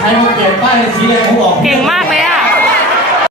ใครมาเปลี่ยนป้ายสีแดงผมบอกเก่งมาก